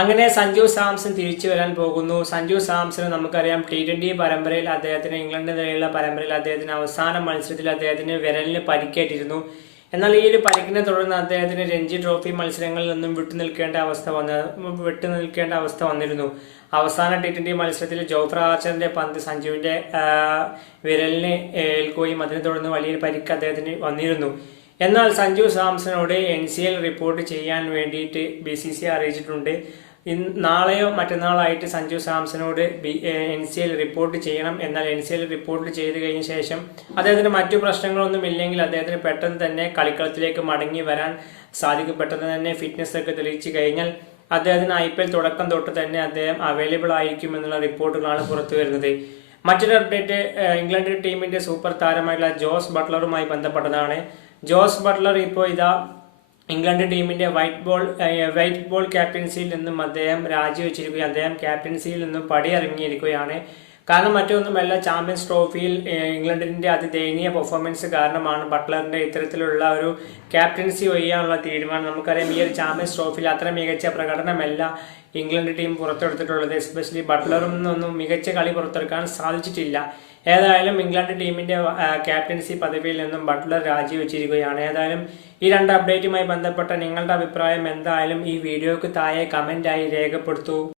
അങ്ങനെ സഞ്ജു സാംസൺ തിരിച്ചു വരാൻ പോകുന്നു. സഞ്ജു സാംസൺ നമുക്കറിയാം ടി ട്വന്റി പരമ്പരയിൽ അദ്ദേഹത്തിന് ഇംഗ്ലണ്ടിനെതിരെയുള്ള പരമ്പരയിൽ അദ്ദേഹത്തിന് അവസാന മത്സരത്തിൽ അദ്ദേഹത്തിന് വിരലിന് പരിക്കേറ്റിരുന്നു. എന്നാൽ ഈ ഒരു പരിക്കിനെ തുടർന്ന് അദ്ദേഹത്തിന് രഞ്ജി ട്രോഫി മത്സരങ്ങളിൽ നിന്നും വിട്ടുനിൽക്കേണ്ട അവസ്ഥ വന്ന വിട്ടുനിൽക്കേണ്ട അവസ്ഥ വന്നിരുന്നു. അവസാന ടി ട്വന്റി മത്സരത്തിൽ ജോഫ്ര ആർച്ചറിന്റെ പന്ത് സഞ്ജുവിന്റെ വിരലിന് ഏൽക്കുകയും അതിനെ തുടർന്ന് വലിയൊരു പരിക്ക് അദ്ദേഹത്തിന് വന്നിരുന്നു. എന്നാൽ സഞ്ജു സാംസണോട് എൻ സി എൽ റിപ്പോർട്ട് ചെയ്യാൻ വേണ്ടിയിട്ട് ബി സി സി അറിയിച്ചിട്ടുണ്ട്. ഇന്ന് നാളെയോ മറ്റന്നാളായിട്ട് Sanju സാംസണോട് B N C L report ചെയ്യണം. എന്നാൽ എൻ സി എൽ റിപ്പോർട്ട് ചെയ്ത് കഴിഞ്ഞ ശേഷം അദ്ദേഹത്തിന് മറ്റു പ്രശ്നങ്ങളൊന്നും ഇല്ലെങ്കിൽ അദ്ദേഹത്തിന് പെട്ടെന്ന് തന്നെ കളിക്കളത്തിലേക്ക് മടങ്ങി വരാൻ സാധിക്കും. പെട്ടെന്ന് തന്നെ ഫിറ്റ്നസ് ഒക്കെ തെളിയിച്ചു കഴിഞ്ഞാൽ അദ്ദേഹത്തിന് ഐ പി എൽ തുടക്കം തൊട്ട് തന്നെ അദ്ദേഹം അവൈലബിൾ ആയിരിക്കും എന്നുള്ള റിപ്പോർട്ടുകളാണ് പുറത്തു വരുന്നത്. മറ്റൊരു അപ്ഡേറ്റ് ഇംഗ്ലണ്ട് ടീമിന്റെ സൂപ്പർ താരമായിട്ടുള്ള ജോസ് ബട്ട്ലറുമായി ബന്ധപ്പെട്ടതാണ്. ജോസ് ബട്ട്ലർ ഇപ്പോൾ ഇതാ ഇംഗ്ലണ്ട് ടീമിന്റെ വൈറ്റ് ബോൾ വൈറ്റ് ബോൾ ക്യാപ്റ്റൻസിയിൽ നിന്നും അദ്ദേഹം രാജിവെച്ചിരിക്കുകയും അദ്ദേഹം ക്യാപ്റ്റൻസിയിൽ നിന്നും പടിയിറങ്ങിയിരിക്കുകയാണ്. കാരണം മറ്റൊന്നുമല്ല ചാമ്പ്യൻസ് ട്രോഫിയിൽ ഇംഗ്ലണ്ടിന്റെ അതിദയനീയ പെർഫോമൻസ് കാരണമാണ് ബട്ട്ലറിന്റെ ഇത്തരത്തിലുള്ള ഒരു ക്യാപ്റ്റൻസി ഒഴിയാനുള്ള തീരുമാനം. നമുക്കറിയാം ഈ ഒരു ചാമ്പ്യൻസ് ട്രോഫിയിൽ അത്ര മികച്ച പ്രകടനമല്ല ഇംഗ്ലണ്ട് ടീം പുറത്തെടുത്തിട്ടുള്ളത്. എസ്പെഷ്യലി ബട്ട്ലറും നിന്നൊന്നും മികച്ച കളി പുറത്തെടുക്കാൻ സാധിച്ചിട്ടില്ല. ഏതായാലും ഇംഗ്ലണ്ട് ടീമിന്റെ ക്യാപ്റ്റൻസി പദവിയിൽ നിന്നും ബട്ട്ലർ രാജിവെച്ചിരിക്കുകയാണ്. ഏതായാലും ഈ രണ്ട് അപ്ഡേറ്റുമായി ബന്ധപ്പെട്ട നിങ്ങളുടെ അഭിപ്രായം എന്തായാലും ഈ വീഡിയോക്ക് താഴെ കമന്റായി രേഖപ്പെടുത്തൂ.